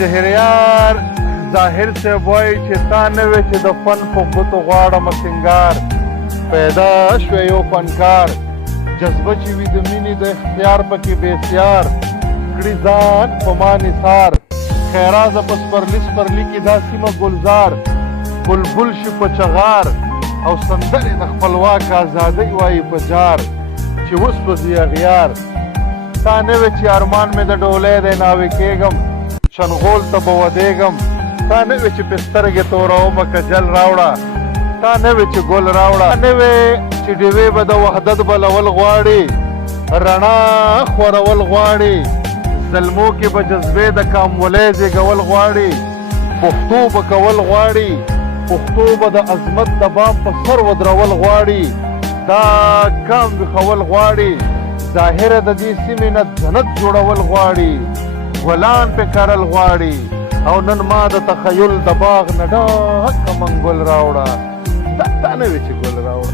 شهریار ظاهر سے وای چې تا نه وې چې د فن په ګوتو غواړم سنگار پیدا شوی یو فنکار جذبه چې وي د مینې د اختیار پکې بېسیار کړي ځان په ما نثار خیرازه په سپرلي سپرلي کې دا سیمه ګلزار بلبل شي په چغار او سندرې د خپلواک ازادۍ وایي په جار چې وسوځي اغیار تا نه وې چې ارمان مې د ډولۍ دی ناوې کېږم چنغول ته به ودېږم تا نه وې چې پسترګې تورومه کجل راوړه تا نه وې چې ګل راوړه تا نه وې چې ډیوې به د وحدت بلول غواړي رڼا خورول غواړي زلمو کې به جذبې د کامولۍ زیږول غواړي پښتو به کول غواړي پښتو به د عظمت د بام په سر ودرول غواړي دا کام ویښول غواړي ظاهره د دې سیمې نه جنت جوړول غواړي ګلان پې کرل غواړي او نن ما د تخیل د باغ نه ډکه منګل راوړه دا نه وي چې ګل راوړه